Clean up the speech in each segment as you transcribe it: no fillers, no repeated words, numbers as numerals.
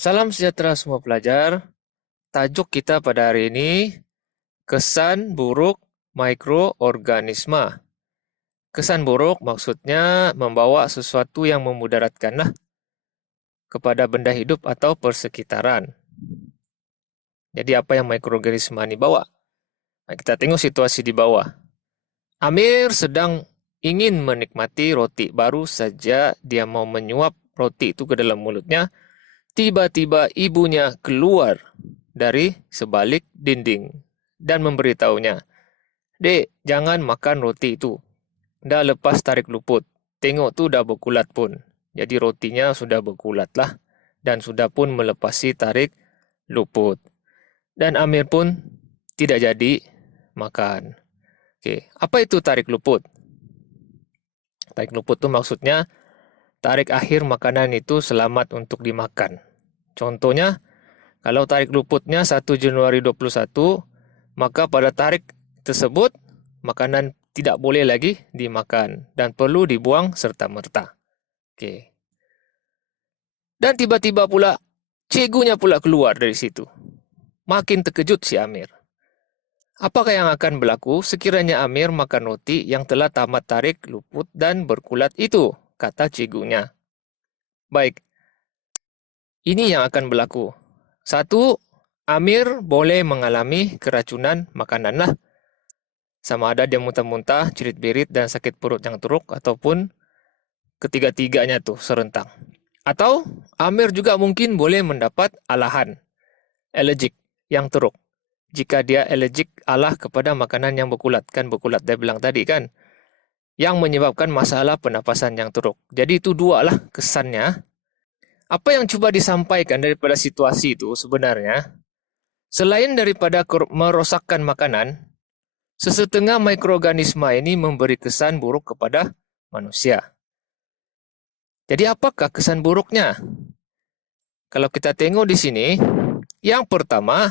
Salam sejahtera semua pelajar. Tajuk kita pada hari ini, kesan buruk mikroorganisma. Kesan buruk maksudnya membawa sesuatu yang memudaratkan kepada benda hidup atau persekitaran. Jadi apa yang mikroorganisma ini bawa? Nah, kita tengok situasi di bawah. Amir sedang ingin menikmati roti, baru saja dia mau menyuap roti itu ke dalam mulutnya. Tiba-tiba ibunya keluar dari sebalik dinding dan memberitahunya, "Dek, jangan makan roti itu. Dah lepas tarik luput. Tengok tu dah berkulat pun." Jadi rotinya sudah berkulat lah dan sudah pun melepasi tarik luput. Dan Amir pun tidak jadi makan. Oke, apa itu tarik luput? Tarik luput itu maksudnya tarik akhir makanan itu selamat untuk dimakan. Contohnya, kalau tarik luputnya 1 Januari 21, maka pada tarik tersebut makanan tidak boleh lagi dimakan dan perlu dibuang serta-merta. Oke. Dan tiba-tiba pula cikgunya pula keluar dari situ. Makin terkejut si Amir. Apakah yang akan berlaku sekiranya Amir makan roti yang telah tamat tarik luput dan berkulat itu? Kata cikgunya. Baik, ini yang akan berlaku. Satu, Amir boleh mengalami keracunan makanan sama ada dia muntah-muntah, cerit-berit, dan sakit perut yang teruk, ataupun ketiga-tiganya tuh serentak. Atau Amir juga mungkin boleh mendapat alahan, allergic, yang teruk. Jika dia allergic alah kepada makanan yang berkulat, kan berkulat dia bilang tadi kan, yang menyebabkan masalah pernapasan yang teruk. Jadi itu dua lah kesannya. Apa yang coba disampaikan daripada situasi itu sebenarnya, selain daripada merosakkan makanan, sesetengah mikroorganisma ini memberi kesan buruk kepada manusia. Jadi apakah kesan buruknya? Kalau kita tengok di sini, yang pertama,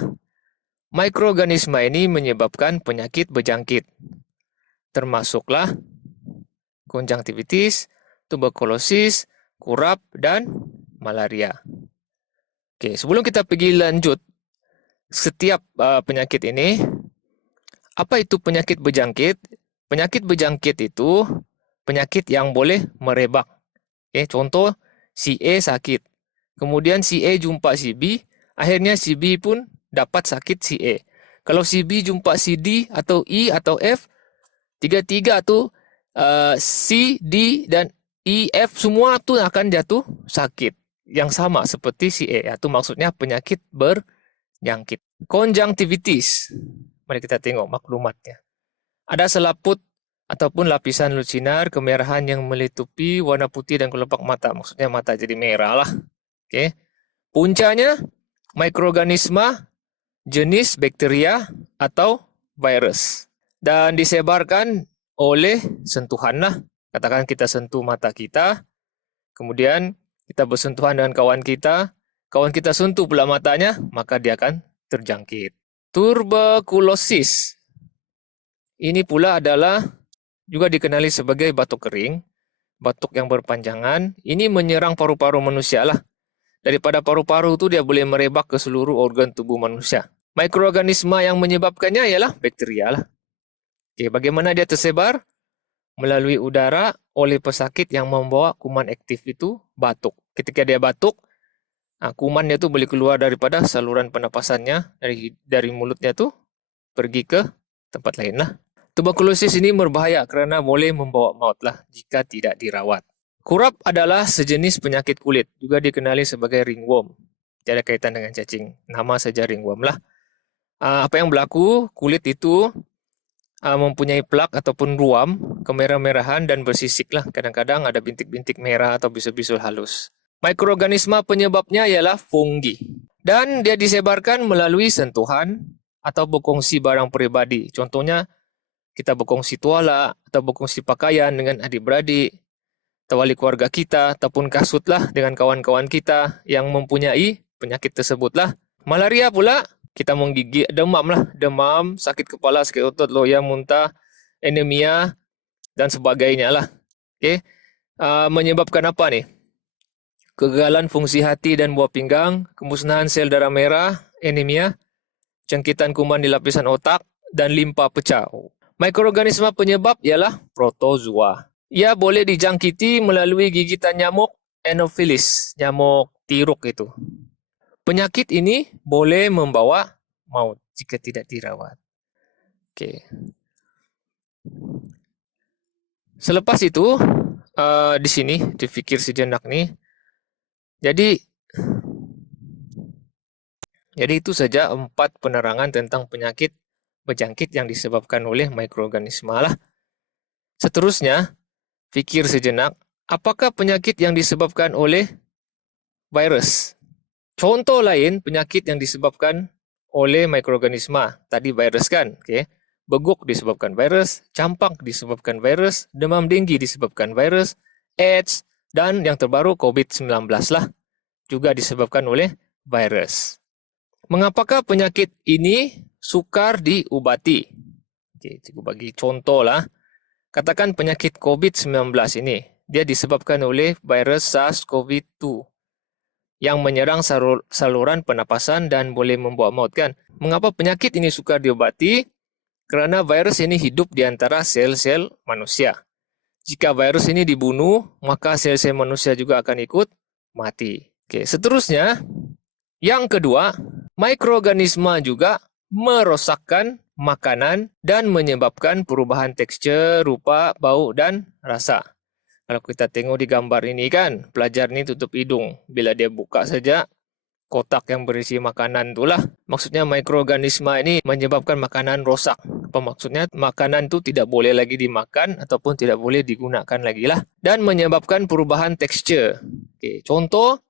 mikroorganisma ini menyebabkan penyakit berjangkit. Termasuklah konjungtivitis, tuberkulosis, kurap, dan malaria. Oke, sebelum kita pergi lanjut setiap penyakit ini, apa itu penyakit berjangkit? Penyakit berjangkit itu penyakit yang boleh merebak. Contoh, si A sakit. Kemudian si A jumpa si B, akhirnya si B pun dapat sakit si A. Kalau si B jumpa si D atau E atau F, tiga-tiga tu C, D, dan E, F semua tu akan jatuh sakit. Yang sama seperti si A. Itu maksudnya penyakit berjangkit. Konjungtivitis. Mari kita tengok maklumatnya. Ada selaput ataupun lapisan lucinar kemerahan yang melitupi warna putih dan kelopak mata. Maksudnya mata jadi merah lah. Oke. Puncanya mikroorganisma jenis bakteria atau virus. Dan disebarkan oleh sentuhan lah. Katakan kita sentuh mata kita, kemudian kita bersentuhan dengan kawan kita sentuh pula matanya, maka dia akan terjangkit. Tuberkulosis. Ini pula adalah juga dikenali sebagai batuk kering, batuk yang berpanjangan. Ini menyerang paru-paru manusia lah. Daripada paru-paru itu dia boleh merebak ke seluruh organ tubuh manusia. Mikroorganisma yang menyebabkannya ialah bakteria lah. Oke, bagaimana dia tersebar? Melalui udara oleh pesakit yang membawa kuman aktif itu batuk. Ketika dia batuk, kuman itu boleh keluar daripada saluran pernapasannya dari mulutnya tuh pergi ke tempat lain lah. Tuberkulosis ini berbahaya kerana boleh membawa maut lah jika tidak dirawat. Kurap adalah sejenis penyakit kulit, juga dikenali sebagai ringworm. Tidak ada kaitan dengan cacing, nama saja ringworm lah. Apa yang berlaku? Kulit itu mempunyai plak ataupun ruam, kemerah-merahan dan bersisik lah. Kadang-kadang ada bintik-bintik merah atau bisul-bisul halus. Mikroorganisma penyebabnya ialah fungi. Dan dia disebarkan melalui sentuhan atau berkongsi barang peribadi. Contohnya, kita berkongsi tuala atau berkongsi pakaian dengan adik-beradik, atau wali keluarga kita, ataupun kasut lah dengan kawan-kawan kita yang mempunyai penyakit tersebut lah. Malaria pula, kita menggigit, demam, sakit kepala, sakit otot, loya, muntah, anemia, dan sebagainya lah. Menyebabkan apa nih? kegagalan fungsi hati dan buah pinggang, kemusnahan sel darah merah, anemia, jangkitan kuman di lapisan otak, dan limpa pecah. Mikroorganisma penyebab ialah protozoa. Ia boleh dijangkiti melalui gigitan nyamuk Anopheles, nyamuk tiruk itu. Penyakit ini boleh membawa maut jika tidak dirawat. Okey. Selepas itu, di sini difikir sejenak nih. Jadi itu saja 4 penerangan tentang penyakit berjangkit yang disebabkan oleh mikroorganisma lah. Seterusnya, fikir sejenak, apakah penyakit yang disebabkan oleh virus? Contoh lain penyakit yang disebabkan oleh mikroorganisma. Tadi virus kan, okey. Beguk disebabkan virus, campak disebabkan virus, demam denggi disebabkan virus, AIDS, dan yang terbaru COVID-19 lah juga disebabkan oleh virus. Mengapakah penyakit ini sukar diubati? Okey, cikgu bagi contoh lah. Katakan penyakit COVID-19 ini, dia disebabkan oleh virus SARS-CoV-2 yang menyerang saluran pernapasan dan boleh membawa maut kan. Mengapa penyakit ini sukar diubati? Kerana virus ini hidup di antara sel-sel manusia. Jika virus ini dibunuh, maka sel-sel manusia juga akan ikut mati. Okey, seterusnya, yang kedua, mikroorganisma juga merosakkan makanan dan menyebabkan perubahan tekstur, rupa, bau dan rasa. Kalau kita tengok di gambar ini kan, pelajar ni tutup hidung. Bila dia buka saja, kotak yang berisi makanan itulah. Maksudnya mikroorganisma ini menyebabkan makanan rosak. Apa maksudnya? Makanan itu tidak boleh lagi dimakan ataupun tidak boleh digunakan lagi lah. Dan menyebabkan perubahan tekstur. Okay. Contoh,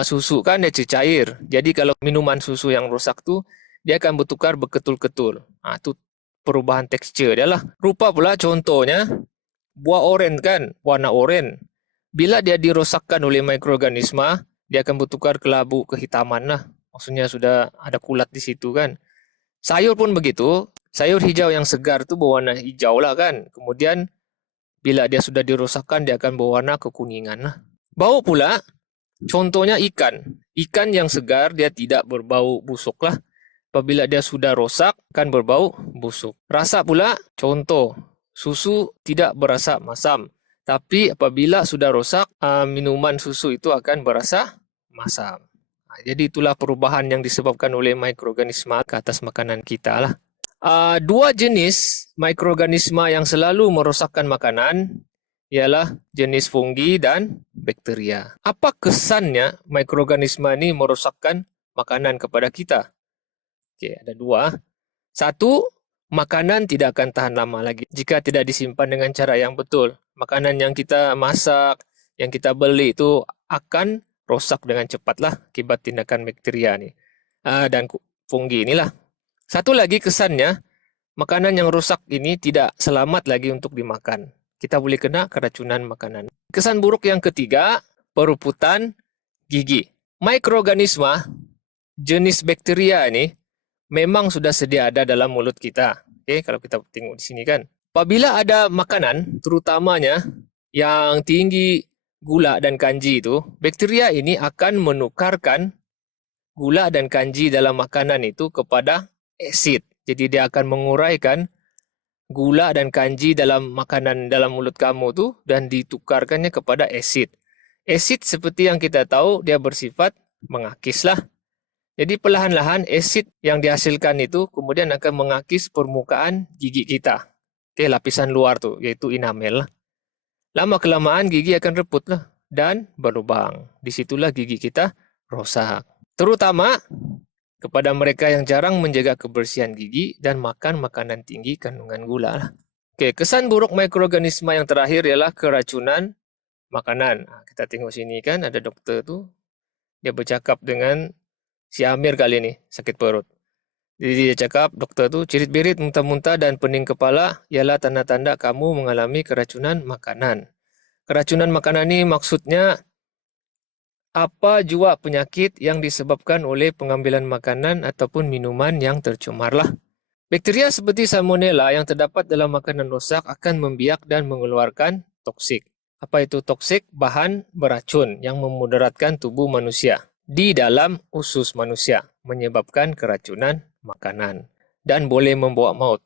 susu kan dia cair. Jadi kalau minuman susu yang rosak tu, dia akan bertukar berketul-ketul. Itu perubahan tekstur dia lah. Rupa pula contohnya, buah oren kan, warna oren. Bila dia dirosakkan oleh mikroorganisma, dia akan bertukar kelabu kehitaman lah. Maksudnya sudah ada kulat di situ kan. Sayur pun begitu. Sayur hijau yang segar tu berwarna hijau lah kan. Kemudian bila dia sudah dirosakkan, dia akan berwarna kekuningan lah. Bau pula, contohnya ikan. Ikan yang segar dia tidak berbau busuk lah. Apabila dia sudah rosak, akan berbau busuk. Rasa pula, contoh, susu tidak berasa masam. Tapi apabila sudah rosak, minuman susu itu akan berasa masam. Jadi itulah perubahan yang disebabkan oleh mikroorganisma ke atas makanan kita lah. 2 jenis mikroorganisma yang selalu merosakkan makanan ialah jenis fungi dan bakteria. Apa kesannya mikroorganisma ini merosakkan makanan kepada kita? Okey, ada 2. 1, makanan tidak akan tahan lama lagi jika tidak disimpan dengan cara yang betul. Makanan yang kita masak, yang kita beli itu akan rosak dengan cepatlah akibat tindakan bakteria ni dan fungi inilah. Satu lagi kesannya, makanan yang rosak ini tidak selamat lagi untuk dimakan. Kita boleh kena keracunan makanan. Kesan buruk yang ketiga, perebutan gigi. Mikroorganisma jenis bakteria ini memang sudah sedia ada dalam mulut kita. Okay, kalau kita tengok di sini kan. Apabila ada makanan, terutamanya yang tinggi gula dan kanji itu, bakteria ini akan menukarkan gula dan kanji dalam makanan itu kepada asid. Jadi dia akan menguraikan gula dan kanji dalam makanan dalam mulut kamu tu dan ditukarkannya kepada asid. Asid seperti yang kita tahu dia bersifat mengakis lah. Jadi perlahan-lahan asid yang dihasilkan itu kemudian akan mengakis permukaan gigi kita. Okay, lapisan luar tu iaitu enamel lah. Lama-kelamaan gigi akan reput lah dan berlubang. Disitulah gigi kita rosak. Terutama kepada mereka yang jarang menjaga kebersihan gigi dan makan makanan tinggi kandungan gula lah. Okay, kesan buruk mikroorganisma yang terakhir ialah keracunan makanan. Kita tengok sini kan ada doktor tu. Dia bercakap dengan si Amir kali ni, sakit perut. Jadi dia cakap, doktor tu, cirit-birit, muntah-muntah dan pening kepala ialah tanda-tanda kamu mengalami keracunan makanan. Keracunan makanan ni maksudnya apa jua penyakit yang disebabkan oleh pengambilan makanan ataupun minuman yang tercemar lah. Bakteria seperti salmonella yang terdapat dalam makanan rosak akan membiak dan mengeluarkan toksik. Apa itu toksik? Bahan beracun yang memudaratkan tubuh manusia di dalam usus manusia, menyebabkan keracunan makanan dan boleh membawa maut.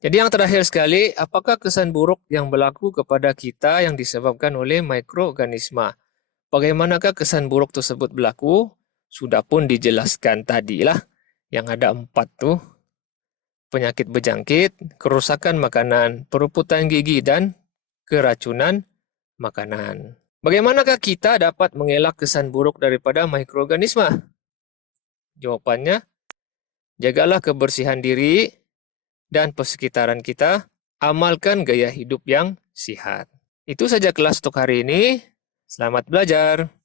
Jadi yang terakhir sekali, apakah kesan buruk yang berlaku kepada kita yang disebabkan oleh mikroorganisma? Bagaimanakah kesan buruk tersebut berlaku? Sudah pun dijelaskan tadilah, yang ada 4 tuh. Penyakit berjangkit, kerusakan makanan, perebutan gigi, dan keracunan makanan. Bagaimanakah kita dapat mengelak kesan buruk daripada mikroorganisma? Jawapannya, jagalah kebersihan diri dan persekitaran kita, amalkan gaya hidup yang sihat. Itu saja kelas untuk hari ini. Selamat belajar.